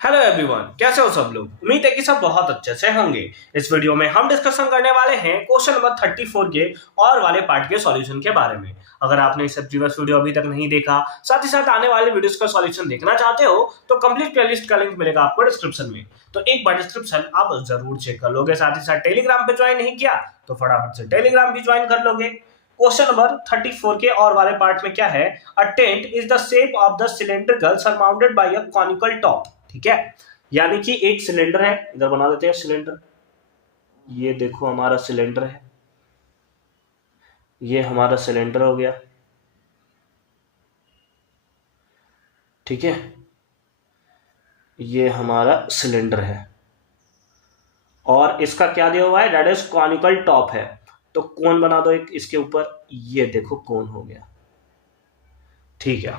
Hello everyone, कैसे हो सब लोग। उम्मीद है कि सब बहुत अच्छे से होंगे। इस वीडियो में हम डिस्कशन करने वाले हैं क्वेश्चन नंबर 34 के और वाले पार्ट के सॉल्यूशन के बारे में। अगर आपने इस प्रीवियस वीडियो अभी तक नहीं देखा, साथ ही साथ आने वाले वीडियोस का सॉल्यूशन देखना चाहते हो तो कंप्लीट प्लेलिस्ट का लिंक मिलेगा आपको डिस्क्रिप्शन में। तो एक बार डिस्क्रिप्शन आप जरूर चेक कर लोगे। साथ ही साथ टेलीग्राम पे ज्वाइन नहीं किया तो फटाफट से टेलीग्राम भी ज्वाइन कर लोगे। क्वेश्चन नंबर 34 के और वाले पार्ट में क्या है, a tent is the shape of the cylindrical surmounted by a conical top. ठीक है, यानी कि एक सिलेंडर है, इधर बना देते हैं सिलेंडर। ये देखो हमारा सिलेंडर है, ये हमारा सिलेंडर हो गया। ठीक है, ये हमारा सिलेंडर है और इसका क्या दिया हुआ है, दैट इज कॉनिकल टॉप है। तो कोन बना दो एक इसके ऊपर, ये देखो कोन हो गया। ठीक है,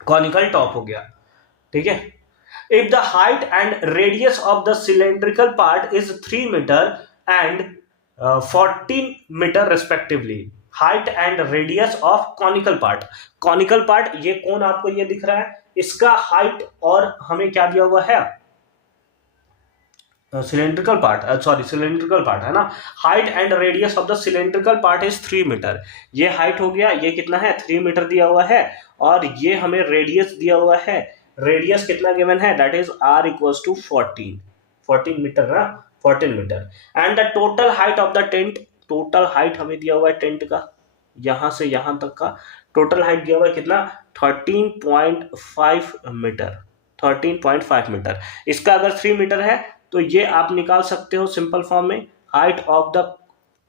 कॉनिकल टॉप हो गया। ठीक है, if the height and radius of the cylindrical part is 3 meter and 14 meter respectively, height and radius of conical part ये कौन आपको ये दिख रहा है, इसका हाइट और हमें क्या दिया हुआ है, सिलेंड्रिकल पार्ट है ना। Height and radius of the cylindrical part is 3 metre. ये हाइट हो गया, ये कितना है 3 मीटर दिया हुआ है और ये हमें रेडियस दिया हुआ है। रेडियस कितना गिवन है, that is r equals to 14 metre ना, 14 metre. And the total height of the tent, total height हमें दिया हुआ है टेंट का, यहां से यहां तक का टोटल हाइट दिया हुआ है कितना, 13.5 मीटर। 13.5 मीटर। इसका अगर 3 मीटर है तो ये आप निकाल सकते हो सिंपल फॉर्म में, हाइट ऑफ द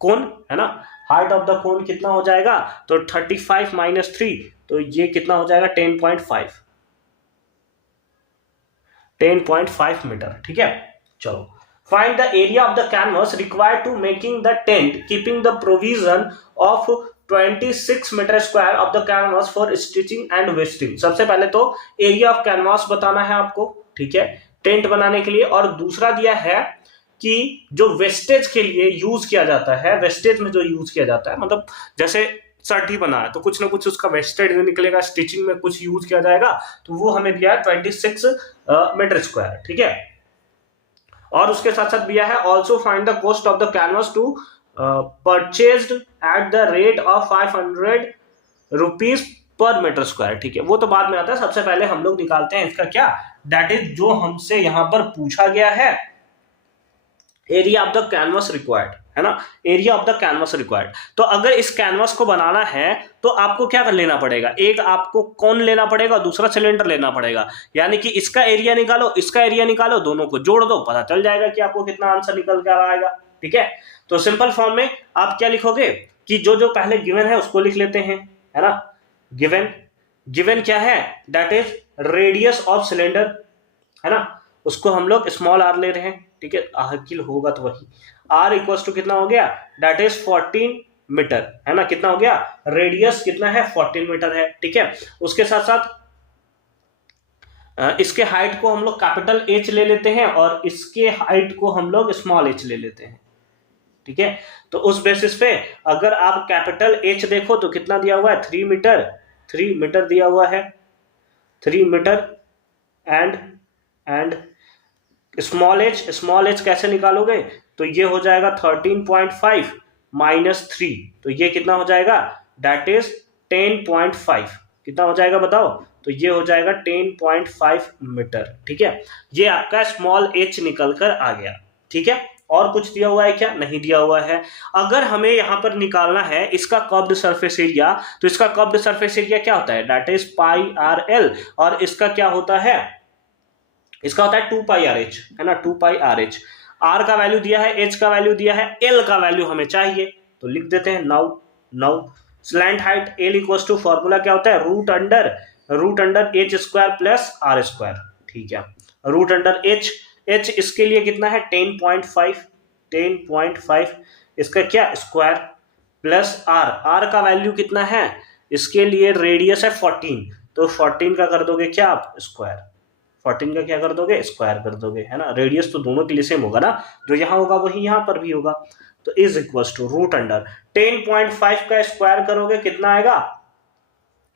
कोन है ना। हाइट ऑफ द कोन कितना हो जाएगा, तो 35 माइनस 3, तो ये कितना हो जाएगा 10.5 मीटर। ठीक है, चलो find the area of the canvas required to making the tent keeping the provision of 26 metre square of the canvas for stitching and wasting. सबसे पहले तो एरिया ऑफ कैनवस बताना है आपको, ठीक है, टेंट बनाने के लिए। और दूसरा दिया है कि जो वेस्टेज के लिए यूज किया जाता है, वेस्टेज में जो यूज किया जाता है, मतलब जैसे शर्ट ही बना है तो कुछ ना कुछ उसका वेस्टेज निकलेगा, स्टिचिंग में कुछ यूज किया जाएगा, तो वो हमें दिया है 26 मीटर स्क्वायर। ठीक है, और उसके साथ साथ दिया है also find the cost of the canvas to purchased at the rate of 500 rupees per metre square. ठीक है, वो तो बाद में आता है, सबसे पहले हम लोग निकालते हैं इसका क्या, दैट इज जो हमसे यहां पर पूछा गया है, area of the canvas required है ना, area of the canvas required. तो अगर इस कैनवस को बनाना है तो आपको क्या कर लेना पड़ेगा, एक आपको कोन लेना पड़ेगा, दूसरा सिलेंडर लेना पड़ेगा। यानी कि इसका एरिया निकालो, इसका एरिया निकालो, दोनों को जोड़ दो, पता चल जाएगा कि आपको कितना आंसर निकल कर आएगा। ठीक है, तो सिंपल फॉर्म में आप क्या लिखोगे कि जो जो पहले गिवन है उसको लिख लेते हैं, है ना। गिवन क्या है, that is radius of cylinder, है ना, उसको हम लोग स्मॉल आर ले रहे हैं। ठीक है, आकिल होगा तो वही, आर इक्वल्स टू कितना हो गया, दैट इज 14 मीटर, है ना। कितना हो गया, रेडियस कितना है 14 मीटर है। ठीक है, उसके साथ साथ इसके हाइट को हम लोग कैपिटल एच ले लेते हैं और इसके हाइट को हम लोग स्मॉल एच ले लेते हैं। ठीक है, तो उस बेसिस पे अगर आप कैपिटल एच देखो तो कितना दिया हुआ है, 3 मीटर दिया हुआ है, 3 मीटर। एंड स्मॉल एच कैसे निकालोगे, तो ये हो जाएगा 13.5 माइनस 3, तो ये कितना हो जाएगा, दैट इज 10.5। कितना हो जाएगा बताओ, तो ये हो जाएगा 10.5 मीटर। ठीक है, ये आपका स्मॉल एच निकल कर आ गया। ठीक है, और कुछ दिया हुआ है क्या, नहीं दिया हुआ है। अगर हमें यहां पर निकालना है इसका कर्व्ड सरफेस एरिया, तो इसका कर्व्ड सरफेस एरिया क्या होता है, that is pi R L, और इसका क्या होता है, इसका होता है 2 पाई आर एच, है ना, 2 पाई आर एच। आर का वैल्यू दिया है, एच का वैल्यू दिया है, एल का वैल्यू हमें चाहिए, तो लिख देते हैं now slant height L equals to, formula क्या होता है, root under H square plus R square. ठीक है, रूट अंडर एच इसके लिए कितना है 10.5, इसका क्या स्क्वायर प्लस आर का वैल्यू कितना है, इसके लिए रेडियस है 14, तो 14 का कर दोगे क्या आप स्क्वायर, 14 का क्या कर दोगे, स्क्वायर कर दोगे, है ना। रेडियस तो दोनों के लिए सेम होगा ना, जो यहां होगा वही यहां पर भी होगा। तो is equals to root under 10.5 का स्क्वायर करोगे कितना आएगा,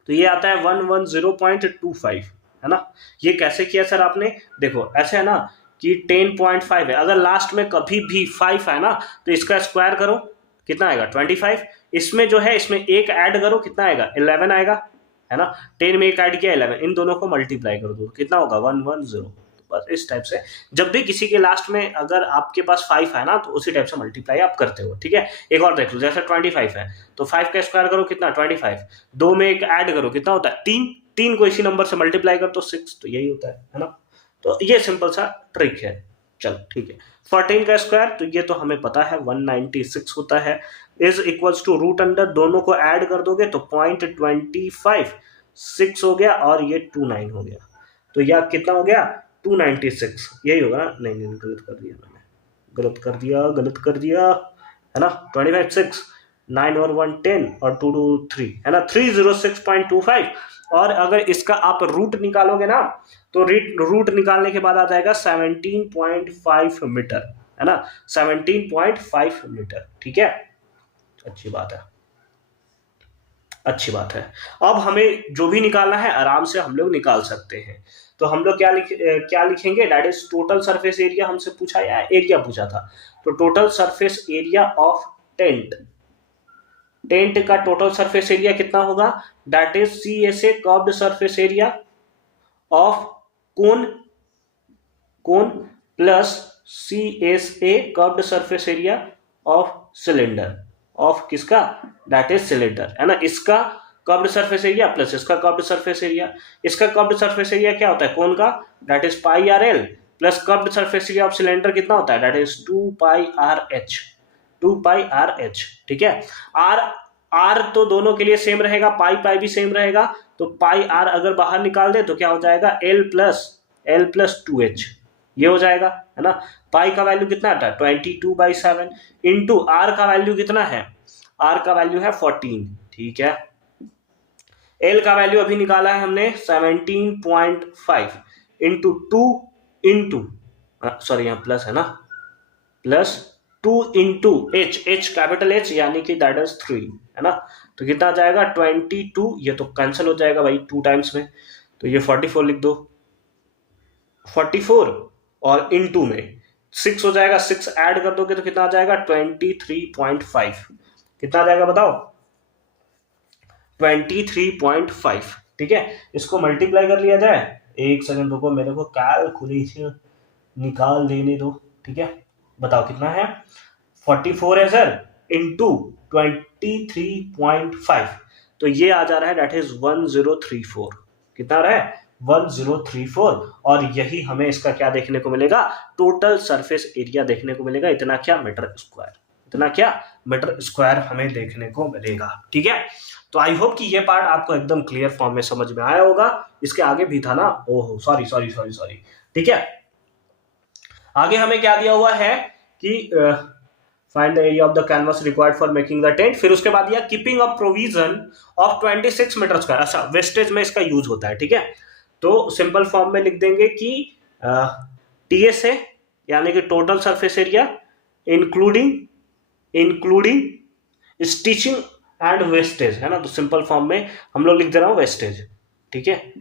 तो ये आता है 110.25, है ना। ये कैसे किया सर आपने, देखो ऐसे है ना कि 10.5 है, अगर लास्ट में कभी भी 5 है ना तो इसका स्क्वायर करो कितना आएगा 25, इसमें जो है इसमें एक ऐड करो कितना आएगा 11 आएगा, है ना। 10 में एक ऐड किया 11, इन दोनों को मल्टीप्लाई कर दो कितना होगा 110। बस इस टाइप से जब भी किसी के लास्ट में अगर आपके पास 5 है ना तो उसी टाइप से मल्टीप्लाई आप करते हो, ठीक है। एक और देख लो, जैसे 25 है तो 5 का स्क्वायर करो कितना 25, 2 में एक ऐड करो कितना होता है 3, 3 को इसी नंबर से मल्टीप्लाई कर तो 6, तो यही होता है ना। तो ये सिंपल सा ट्रिक है। चल ठीक है, 14 का स्क्वायर तो ये तो हमें पता है 196 होता है, is equals to root under, दोनों को ऐड कर दोगे तो 0.25, 6 हो गया और ये 29 हो गया, तो यह कितना हो गया 296, यही होगा ना। नहीं नहीं गलत कर दिया मैंने, गलत कर दिया है ना। 25 6 9 और 1 10 और 2 2 3 है ना 306.25, और अगर इसका आप रूट निकालोगे ना तो रूट निकालने के बाद आ जाएगा 17.5 मीटर, है ना 17.5 मीटर, ठीक है। अच्छी बात है, अच्छी बात है। अब हमें जो भी निकालना है आराम से हम लोग निकाल सकते हैं। तो हम लोग क्या लिखेंगे, that is total surface area हमसे पूछा या एरिया पूछा था, तो total surface area of tent, tent का टोटल सरफेस एरिया कितना होगा, that is CSA curved surface area of cone, cone plus CSA curved surface area of cylinder, of किसका, दैट इज सिलेंडर, है ना। इसका कर्व्ड सरफेस एरिया प्लस इसका curved surface area, इसका curved surface area क्या होता है कोन का, that is pi R L, plus curved surface area of cylinder कितना होता है, that is 2 pi R H, 2 pi R H, ठीक है। आर आर तो दोनों के लिए सेम रहेगा, पाई पाई भी सेम रहेगा, तो पाई आर अगर बाहर निकाल दे तो क्या हो जाएगा एल प्लस 2h, ये हो जाएगा, है ना। पाई का वैल्यू कितना आता है 22/7 इंटू आर का वैल्यू कितना है, आर का वैल्यू है 14, ठीक है। एल का वैल्यू अभी निकाला है हमने 17.5 इंटू 2 इंटू सॉरी यहाँ प्लस है ना, plus 2 into H capital H यानी कि दैट इज 3, है ना। तो कितना आ जाएगा 22, ये तो कैंसिल हो जाएगा भाई 2 टाइम्स में, तो ये 44 लिख दो, 44 और इंटू में 6 हो जाएगा, 6 ऐड कर दोगे तो कितना आ जाएगा 23.5, कितना आ जाएगा बताओ 23.5, ठीक है। इसको मल्टीप्लाई कर लिया जाए, एक सेकंड रुको मेरे को कैलकुलेशन निकाल देने दो, ठीक है। बताओ कितना है 44 है सर इंटू 23.5, तो ये आ जा रहा है दैट इज 1034, कितना आ रहा है 1034, और यही हमें इसका क्या देखने को मिलेगा, टोटल सरफेस एरिया देखने को मिलेगा, इतना क्या मीटर स्क्वायर, इतना क्या मीटर स्क्वायर हमें देखने को मिलेगा, ठीक है। तो आई होप कि ये पार्ट आपको एकदम क्लियर फॉर्म में समझ में आया होगा। इसके आगे भी था ना, ओहो सॉरी, ठीक है। आगे हमें क्या दिया हुआ है कि find the area of the canvas required for making the tent, फिर उसके बाद दिया keeping a provision of 26 metre square, अच्छा वेस्टेज में इसका यूज होता है, ठीक है। तो सिंपल फॉर्म में लिख देंगे कि TSA यानी कि total surface area including stitching and wastage, है ना। तो सिंपल फॉर्म में हम लोग लिख दे रहा हूं वेस्टेज, ठीक है,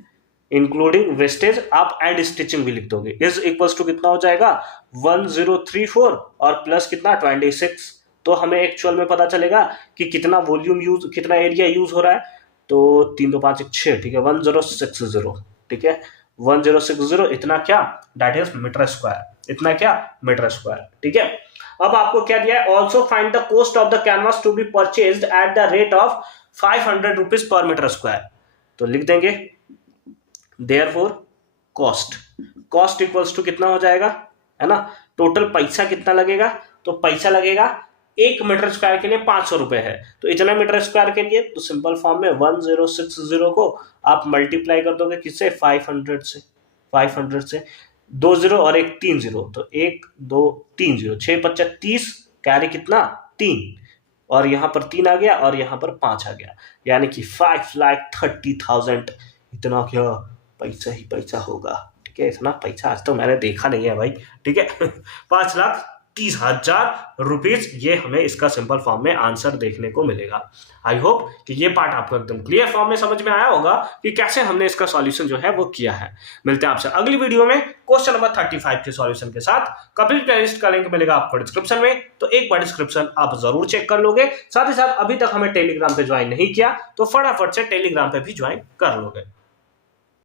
इंक्लूडिंग वेस्टेज, आप एंड स्टिचिंग भी लिख दोगे, इज इक्वल्स टू कितना हो जाएगा 1034 और प्लस कितना 26, तो हमें एक्चुअल में पता चलेगा कि कितना वॉल्यूम यूज, कितना एरिया यूज हो रहा है, तो 3 2 5 1 6, ठीक है 1060, ठीक है 1060, इतना क्या दैट इज मीटर स्क्वायर, इतना क्या मीटर स्क्वायर, ठीक है। अब आपको क्या दिया है, also find the cost of the canvas to be purchased at the rate of 500 rupees per metre square, तो लिख देंगे देयरफॉर कॉस्ट इक्वल्स टू कितना हो जाएगा, है ना, टोटल पैसा कितना लगेगा, तो पैसा लगेगा 1 मीटर स्क्वायर के लिए 500 रुपए है, तो इतना मीटर स्क्वायर के लिए तो सिंपल फॉर्म में 1060 को आप मल्टीप्लाई कर दोगे किससे 500 से 2 0 और एक 3 0, तो 1 2 3 0, 6 25 30, कैरी कितना 3, और यहाँ पर 3 आ गया और यहाँ पर 5 आ गया, यानी कि 5,30,000, इतना क्या पैसा ही पैसा होगा, ठीक है। इतना पैसा आज तो मैंने देखा नहीं है भाई, ठीक है 5 लाख 30,000 रुपीज, ये हमें इसका सिंपल फॉर्म में आंसर देखने को मिलेगा। आई होप कि ये पार्ट आपको एकदम क्लियर फॉर्म में समझ में आया होगा कि कैसे हमने इसका सॉल्यूशन जो है वो किया है। मिलते हैं आपसे अगली वीडियो में क्वेश्चन नंबर 35 के सॉल्यूशन के साथ। कंप्लीट प्लेलिस्ट का लिंक मिलेगा आपको डिस्क्रिप्शन में, तो एक बार डिस्क्रिप्शन आप जरूर चेक कर लोगे। साथ ही साथ अभी तक हमें टेलीग्राम पे ज्वाइन नहीं किया तो फटाफट से टेलीग्राम पे भी ज्वाइन कर लोगे।